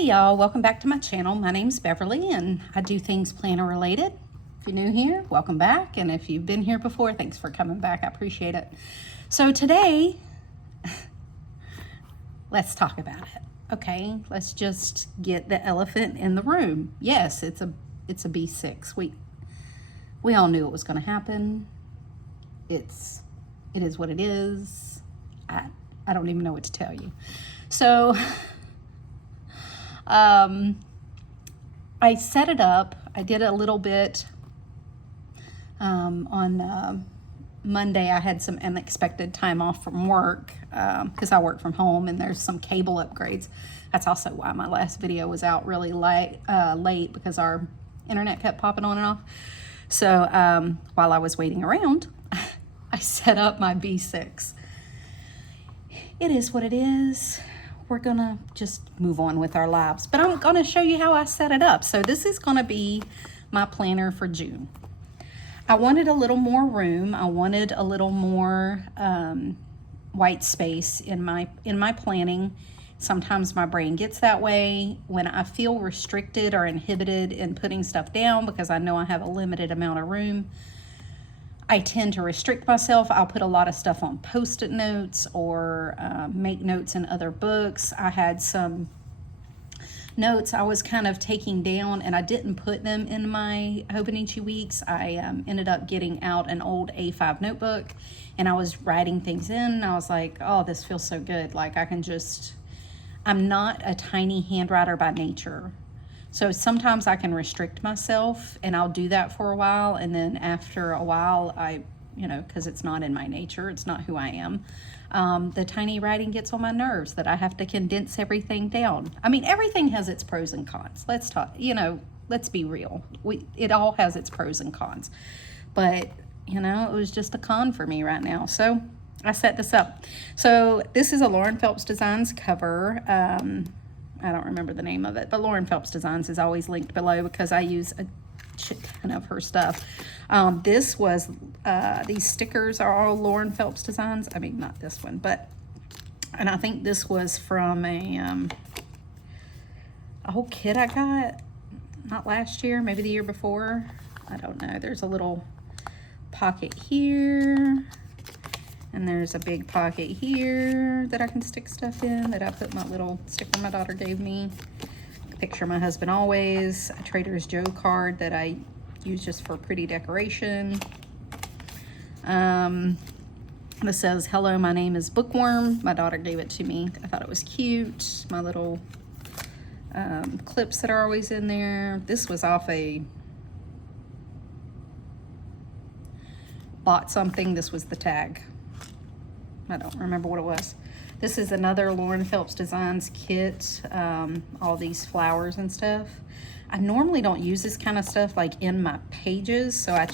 Hey y'all, welcome back to my channel. My name's Beverly and I do things planner related. If you're new here, welcome back. And if you've been here before, thanks for coming back. I appreciate it. So today, let's talk about it. Okay, let's just get the elephant in the room. Yes, it's a B6. We all knew it was going to happen. It is what it is. I don't even know what to tell you. So I set it up. I did a little bit on Monday. I had some unexpected time off from work because I work from home and there's some cable upgrades. That's also why my last video was out really late because our internet kept popping on and off. So while I was waiting around, I set up my B6. It is what it is. We're gonna just move on with our lives, but I'm gonna show you how I set it up. So this is gonna be my planner for June. I wanted a little more room. I wanted a little more white space in my planning. Sometimes my brain gets that way when I feel restricted or inhibited in putting stuff down because I know I have a limited amount of room. I tend to restrict myself. I'll put a lot of stuff on Post-it notes or make notes in other books. I had some notes I was kind of taking down and I didn't put them in my Hobonichi weeks. I ended up getting out an old A5 notebook and I was writing things in. And I was like, oh, this feels so good. Like I'm not a tiny handwriter by nature. So sometimes I can restrict myself and I'll do that for a while. And then after a while, because it's not in my nature, it's not who I am. The tiny writing gets on my nerves that I have to condense everything down. I mean, everything has its pros and cons. Let's talk, let's be real. It all has its pros and cons. But, it was just a con for me right now. So I set this up. So this is a Lauren Phelps Designs cover. I don't remember the name of it, but Lauren Phelps Designs is always linked below because I use a shit ton of her stuff. These stickers are all Lauren Phelps Designs. I mean, not this one, and I think this was from a whole kit I got, not last year, maybe the year before. I don't know. There's a little pocket here. And there's a big pocket here that I can stick stuff in that I put my little sticker my daughter gave me. Picture my husband always. A Trader's Joe card that I use just for pretty decoration. This says, hello, my name is Bookworm. My daughter gave it to me. I thought it was cute. My little clips that are always in there. This was off bought something. This was the tag. I don't remember what it was. This is another Lauren Phelps Designs kit. All these flowers and stuff. I normally don't use this kind of stuff like in my pages, so I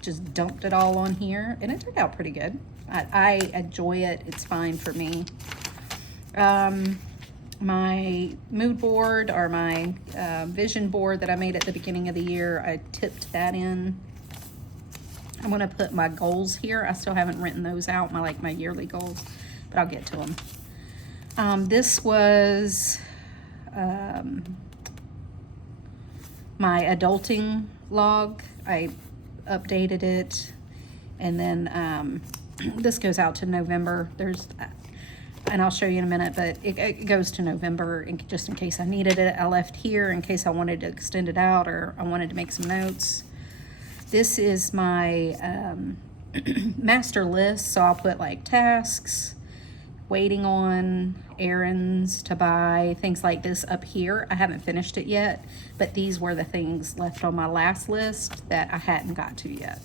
just dumped it all on here, and it turned out pretty good. I enjoy it. It's fine for me. My mood board or my vision board that I made at the beginning of the year, I tipped that in. I'm going to put my goals here. I still haven't written those out, my yearly goals, but I'll get to them. This was my adulting log. I updated it, and then this goes out to November. And I'll show you in a minute, but it goes to November just in case I needed it. I left here in case I wanted to extend it out or I wanted to make some notes. This is my master list, so I'll put like tasks, waiting on, errands to buy, things like this up here. I haven't finished it yet, but these were the things left on my last list that I hadn't got to yet.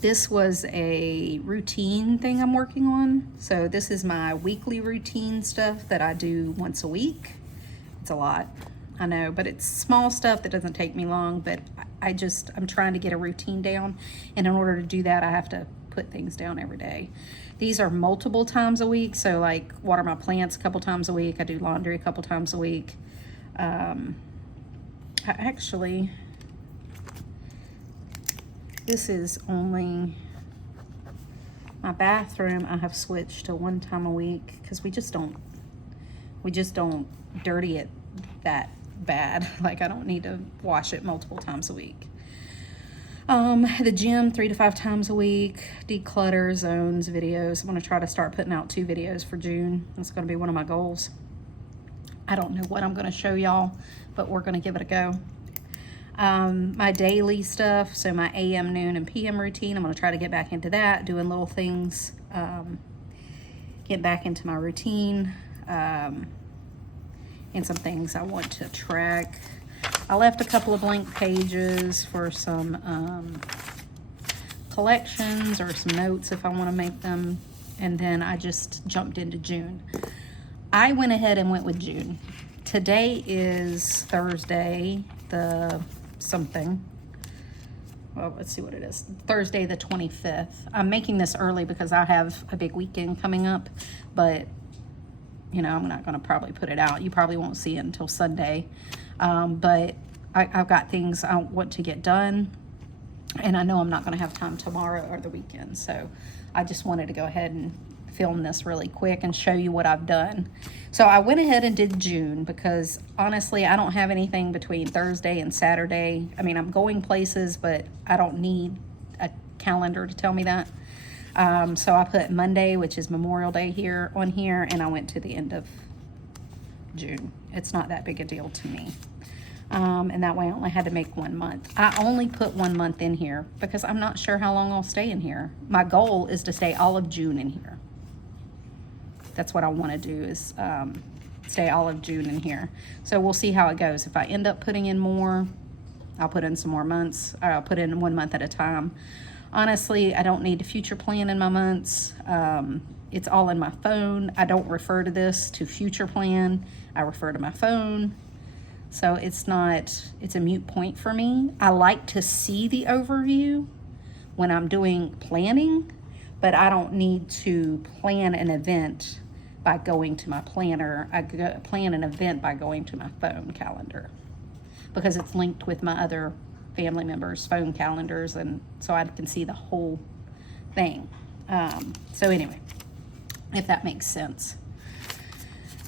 This was a routine thing I'm working on. So this is my weekly routine stuff that I do once a week. It's a lot, I know, but it's small stuff that doesn't take me long, but I'm trying to get a routine down, and in order to do that, I have to put things down every day. These are multiple times a week, so like water my plants a couple times a week. I do laundry a couple times a week. This is only my bathroom. I have switched to one time a week because we just don't we just don't dirty it that bad. Like, I don't need to wash it multiple times a week. The gym 3 to 5 times a week, declutter, zones, videos. I'm going to try to start putting out 2 videos for June. That's going to be one of my goals. I don't know what I'm going to show y'all, but we're going to give it a go. My daily stuff, so my AM, noon, and PM routine, I'm going to try to get back into that, doing little things, get back into my routine, and some things I want to track. I left a couple of blank pages for some collections or some notes if I want to make them, and then I just jumped into June. I went ahead and went with June. Today is Thursday, the something. Well, let's see what it is. Thursday the 25th. I'm making this early because I have a big weekend coming up, but you know, I'm not going to probably put it out. You probably won't see it until Sunday. But I've got things I want to get done, and I know I'm not going to have time tomorrow or the weekend. So I just wanted to go ahead and film this really quick and show you what I've done. So I went ahead and did June because honestly, I don't have anything between Thursday and Saturday. I mean, I'm going places, but I don't need a calendar to tell me that. So I put Monday, which is Memorial Day here on here, and I went to the end of June. It's not that big a deal to me. And that way I only had to make 1 month. I only put 1 month in here because I'm not sure how long I'll stay in here. My goal is to stay all of June in here. That's what I want to do, is stay all of June in here. So we'll see how it goes. If I end up putting in more, I'll put in some more months. Or I'll put in 1 month at a time. Honestly, I don't need to future plan in my months. It's all in my phone. I don't refer to this to future plan. I refer to my phone. So it's a moot point for me. I like to see the overview when I'm doing planning, but I don't need to plan an event by going to my planner. I plan an event by going to my phone calendar because it's linked with my other family members' phone calendars, and so I can see the whole thing. So anyway, if that makes sense.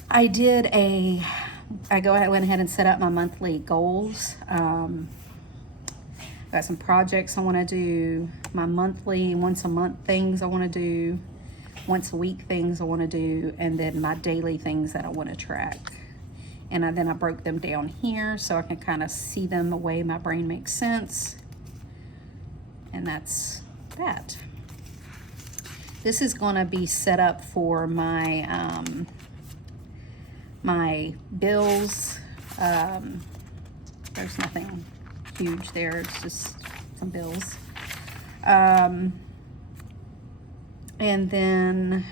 I went ahead and set up my monthly goals. Got some projects I want to do, my monthly once a month things I want to do, once a week things I want to do, and then my daily things that I want to track. And then I broke them down here so I can kind of see them the way my brain makes sense. And that's that. This is going to be set up for my my bills. There's nothing huge there. It's just some bills. And then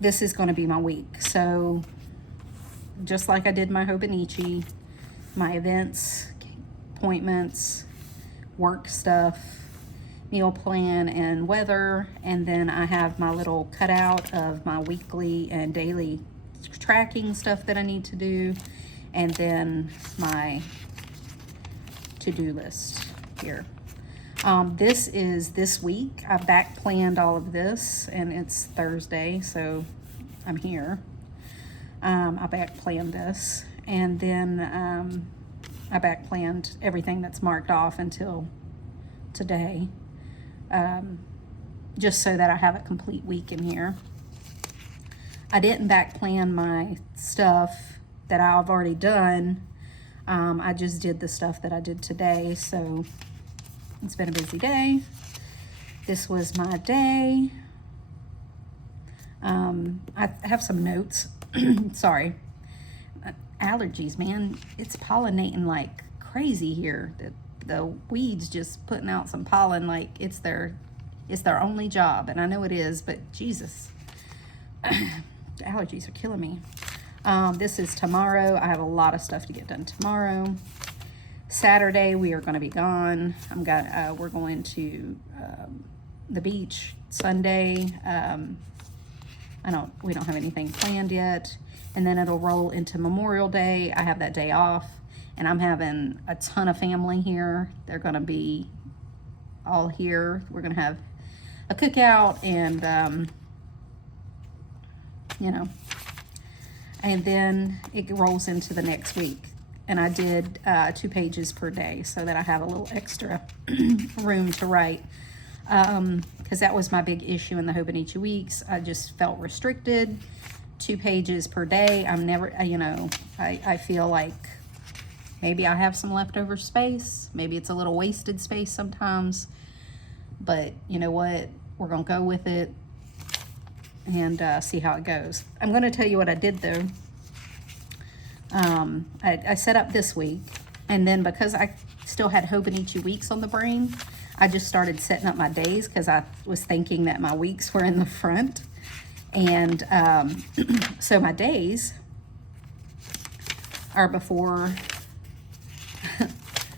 this is going to be my week. So just like I did my Hobonichi, my events, appointments, work stuff, meal plan, and weather. And then I have my little cutout of my weekly and daily tracking stuff that I need to do. And then my to-do list here. This is this week. I back planned all of this, and it's Thursday, so I'm here. I back planned this, and then I back planned everything that's marked off until today, just so that I have a complete week in here. I didn't back plan my stuff that I've already done. I just did the stuff that I did today, so it's been a busy day. This was my day. I have some notes. Sorry. Allergies, man. It's pollinating like crazy here. The weeds just putting out some pollen like it's their only job. And I know it is, but Jesus. The allergies are killing me. This is tomorrow. I have a lot of stuff to get done tomorrow. Saturday we are going to be gone. We're going to the beach. Sunday, we don't have anything planned yet, and then it'll roll into Memorial Day. I have that day off, and I'm having a ton of family here. They're going to be all here. We're going to have a cookout, and you know. And then it rolls into the next week. And I did 2 pages per day so that I have a little extra room to write. Because that was my big issue in the Hobonichi weeks. I just felt restricted. 2 pages per day. I'm never, you know, I feel like maybe I have some leftover space. Maybe it's a little wasted space sometimes. But you know what? We're going to go with it and see how it goes. I'm going to tell you what I did though. I set up this week, and then because I still had Hobonichi weeks on the brain, I just started setting up my days because I was thinking that my weeks were in the front. And so my days are before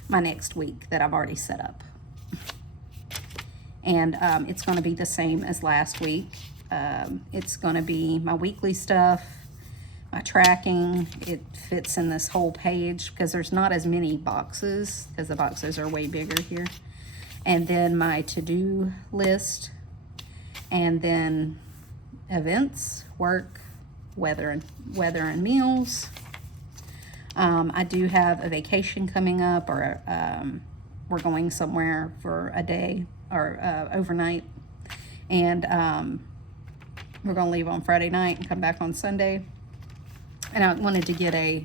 my next week that I've already set up. And it's going to be the same as last week. It's going to be my weekly stuff, my tracking. It fits in this whole page because there's not as many boxes because the boxes are way bigger here. And then my to-do list, and then events, work, weather and meals. I do have a vacation coming up, or we're going somewhere for a day or overnight, and we're going to leave on Friday night and come back on Sunday. And I wanted to get a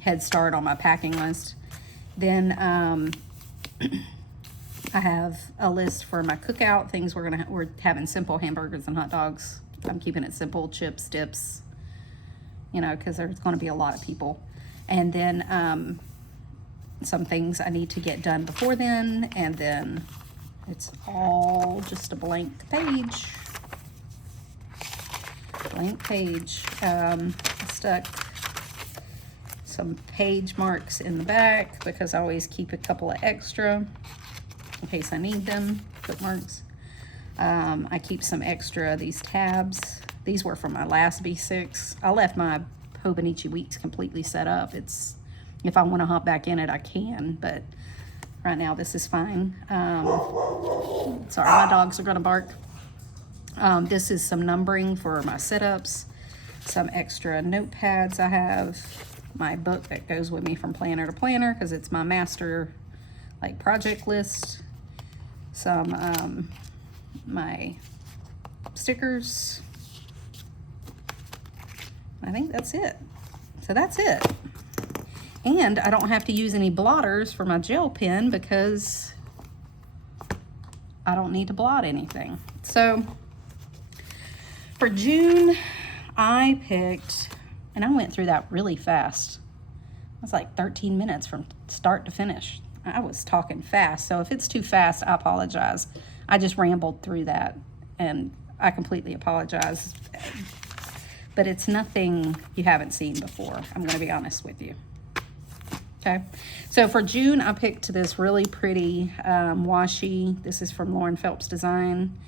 head start on my packing list. Then I have a list for my cookout things. We're having simple hamburgers and hot dogs. I'm keeping it simple, chips, dips, you know, because there's going to be a lot of people. And then some things I need to get done before then, and then it's all just a blank page. Blank page. I stuck some page marks in the back because I always keep a couple of extra in case I need them, bookmarks. I keep some extra, these tabs. These were from my last B6. I left my Hobonichi weeks completely set up. It's, if I want to hop back in it, I can, but right now this is fine. Sorry, my dogs are going to bark. This is some numbering for my setups, some extra notepads I have, my book that goes with me from planner to planner because it's my master like project list, some my stickers. I think that's it. So that's it. And I don't have to use any blotters for my gel pen because I don't need to blot anything. So for June, I picked, and I went through that really fast. It was like 13 minutes from start to finish. I was talking fast, so if it's too fast, I apologize. I just rambled through that, and I completely apologize. But it's nothing you haven't seen before. I'm going to be honest with you. Okay, so for June, I picked this really pretty washi. This is from Phelps Design.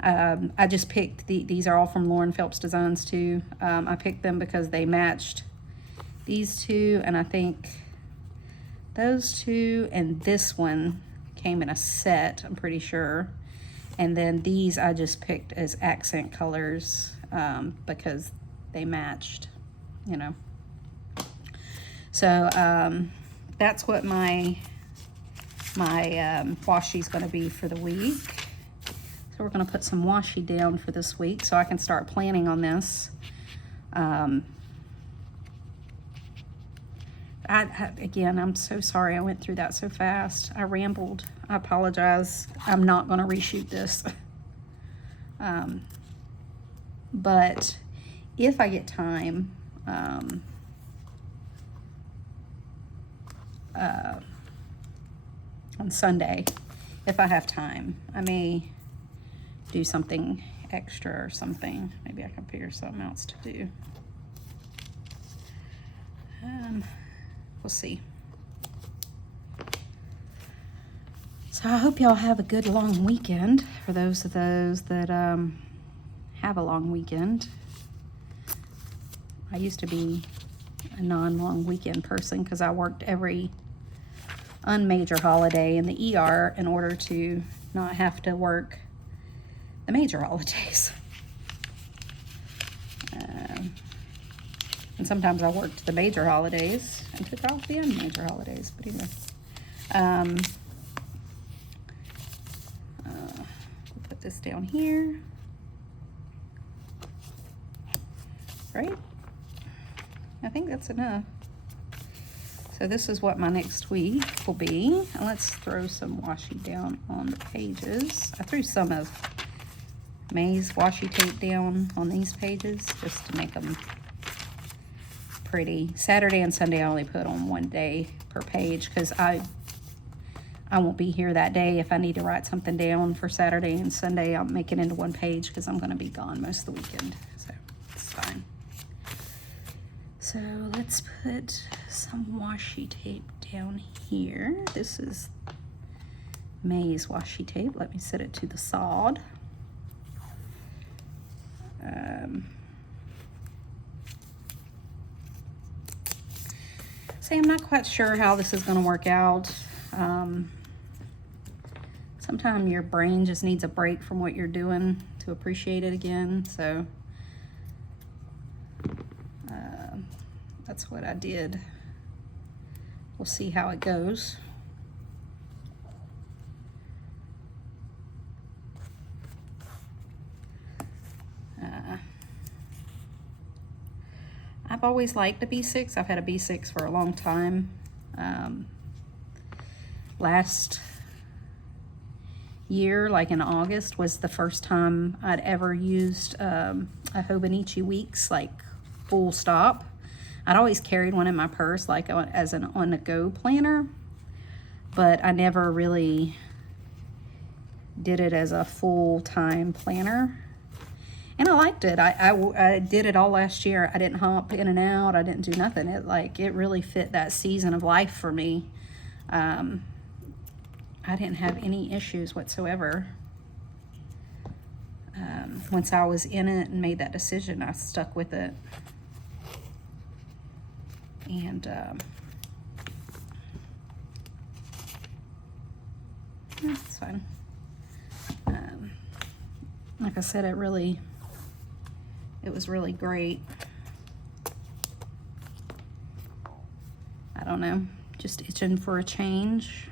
I just picked, these are all from Phelps Designs too. I picked them because they matched these two, and I think those two and this one came in a set, I'm pretty sure. And then these I just picked as accent colors because they matched, you know. So that's what my washi is going to be for the week. So we're going to put some washi down for this week so I can start planning on this. Again, I'm so sorry I went through that so fast. I rambled. I apologize. I'm not going to reshoot this. But if I get time, on Sunday, if I have time, I may do something extra or something. Maybe I can figure something else to do. We'll see. So I hope y'all have a good long weekend. For those that have a long weekend. I used to be a non-long weekend person because I worked every unmajor holiday in the ER in order to not have to work the major holidays. And sometimes I worked the major holidays and took off the unmajor holidays. But anyway, we'll put this down here. Right? I think that's enough. So this is what my next week will be. And let's throw some washi down on the pages. I threw some of May's washi tape down on these pages just to make them pretty. Saturday and Sunday I only put on one day per page because I won't be here that day. If I need to write something down for Saturday and Sunday, I'll make it into one page because I'm going to be gone most of the weekend. So it's fine. So let's put some washi tape down here. This is May's washi tape. Let me set it to the side. See, I'm not quite sure how this is going to work out. Sometimes your brain just needs a break from what you're doing to appreciate it again. So that's what I did. We'll see how it goes. I've always liked a B6. I've had a B6 for a long time. Last year, like in August, was the first time I'd ever used a Hobonichi Weeks, like full stop. I'd always carried one in my purse, like as an on-the-go planner, but I never really did it as a full-time planner. And I liked it. I did it all last year. I didn't hop in and out. I didn't do nothing. It really fit that season of life for me. I didn't have any issues whatsoever. Once I was in it and made that decision, I stuck with it. And that's fine. Like I said, it was really great. I don't know, just itching for a change,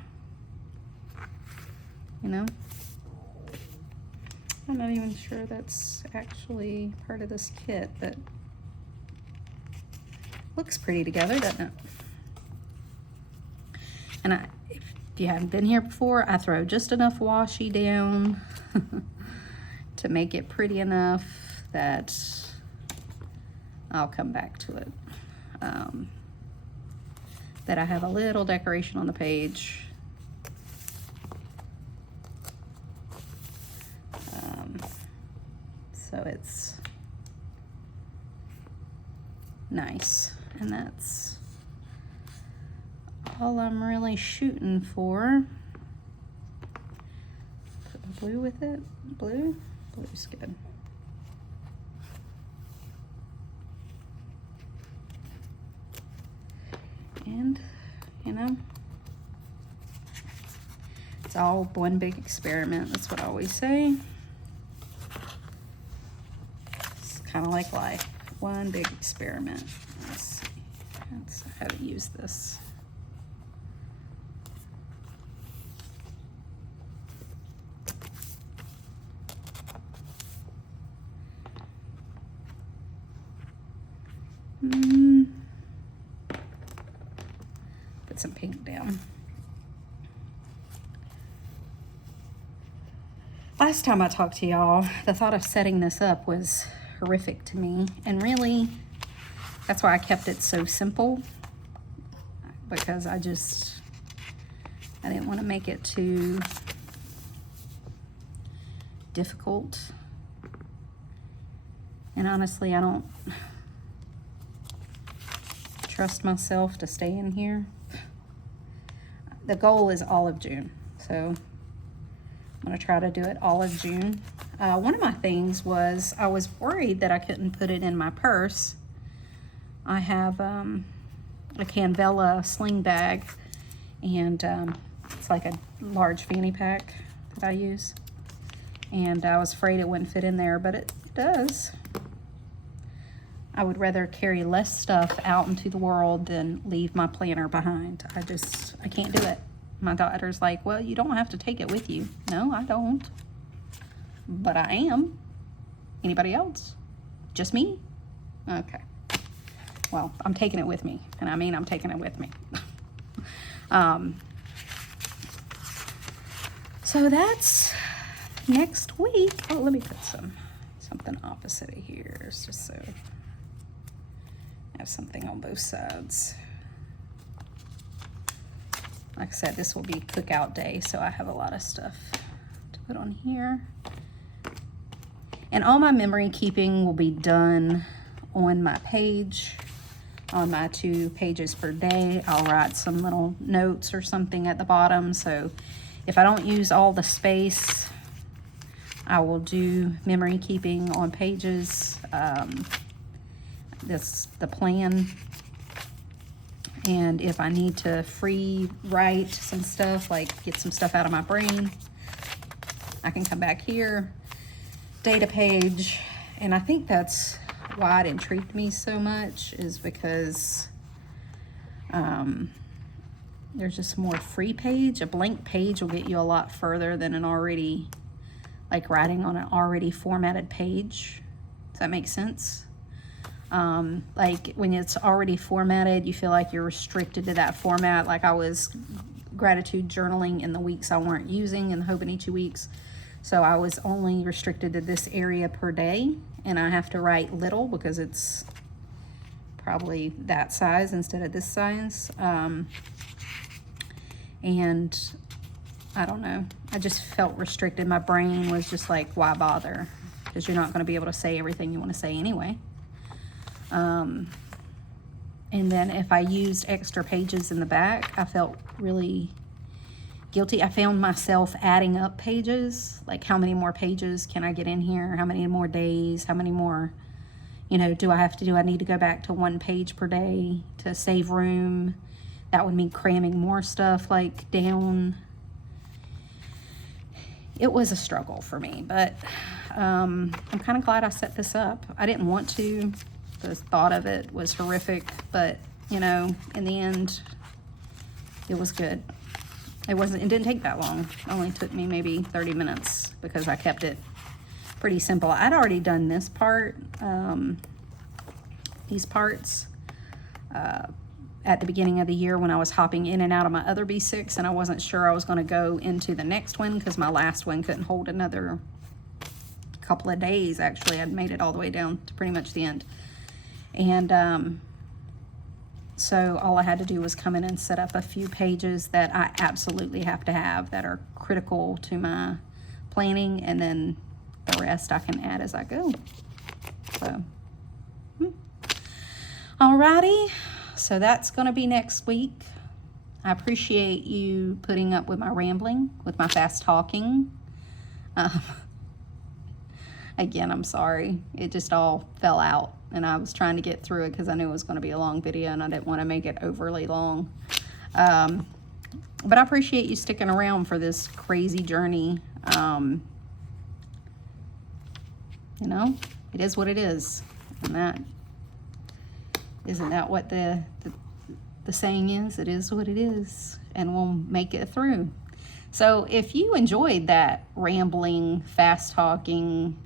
you know? I'm not even sure that's actually part of this kit, but looks pretty together, doesn't it? And if you haven't been here before, I throw just enough washi down to make it pretty enough that I'll come back to it. That I have a little decoration on the page. So it's nice. And that's all I'm really shooting for. Put blue with it. Blue? Blue's good. And, you know, it's all one big experiment. That's what I always say. It's kind of like life. One big experiment. Let's see. Let's how to use this. Put some pink down. Last time I talked to y'all, the thought of setting this up was horrific to me, and really that's why I kept it so simple, because I didn't want to make it too difficult. And honestly, I don't trust myself to stay in here. The goal is all of June, so I'm going to try to do it all of June. One of my things was I was worried that I couldn't put it in my purse. I have a Canvella sling bag, and it's like a large fanny pack that I use. And I was afraid it wouldn't fit in there, but it does. I would rather carry less stuff out into the world than leave my planner behind. I can't do it. My daughter's like, well, you don't have to take it with you. No, I don't. But I am. Anybody else? Just me? Okay. Well, I'm taking it with me. And I mean, I'm taking it with me. So that's next week. Oh, let me put something opposite of here, just so I have something on both sides. Like I said, this will be cookout day, so I have a lot of stuff to put on here. And all my memory keeping will be done on my page, on my 2 pages per day. I'll write some little notes or something at the bottom, so if I don't use all the space, I will do memory keeping on pages. That's the plan. And if I need to free write some stuff, like get some stuff out of my brain, I can come back here, data page. And I think that's why it intrigued me so much, is because there's just more free page. A blank page will get you a lot further than an already, like writing on an already formatted page. Does that make sense? Like when it's already formatted, you feel like you're restricted to that format. Like I was gratitude journaling in the weeks I weren't using, in the Hobonichi weeks. So I was only restricted to this area per day, and I have to write little because it's probably that size instead of this size. And I don't know, I just felt restricted. My brain was just like, why bother? Because you're not going to be able to say everything you want to say anyway. And then if I used extra pages in the back, I felt really guilty. I found myself adding up pages, like how many more pages can I get in here? How many more days? How many more, you know, do I need to go back to 1 page per day to save room? That would mean cramming more stuff like down. It was a struggle for me, but I'm kind of glad I set this up. I didn't want to. The thought of it was horrific, but you know, in the end, it was good. It didn't take that long. It only took me maybe 30 minutes because I kept it pretty simple. I'd already done this part, these parts, at the beginning of the year when I was hopping in and out of my other B6, and I wasn't sure I was going to go into the next one because my last one couldn't hold another couple of days. Actually, I'd made it all the way down to pretty much the end. And so all I had to do was come in and set up a few pages that I absolutely have to have, that are critical to my planning, and then the rest I can add as I go. So, alrighty. So that's going to be next week. I appreciate you putting up with my rambling, with my fast talking. Again, I'm sorry. It just all fell out, and I was trying to get through it because I knew it was going to be a long video, and I didn't want to make it overly long. But I appreciate you sticking around for this crazy journey. You know, it is what it is, and isn't that what the saying is? It is what it is, and we'll make it through. So if you enjoyed that rambling, fast talking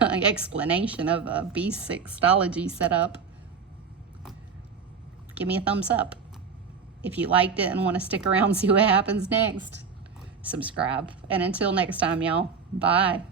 explanation of a B6 Stalogy setup, give me a thumbs up. If you liked it and want to stick around and see what happens next, subscribe. And until next time, y'all, bye.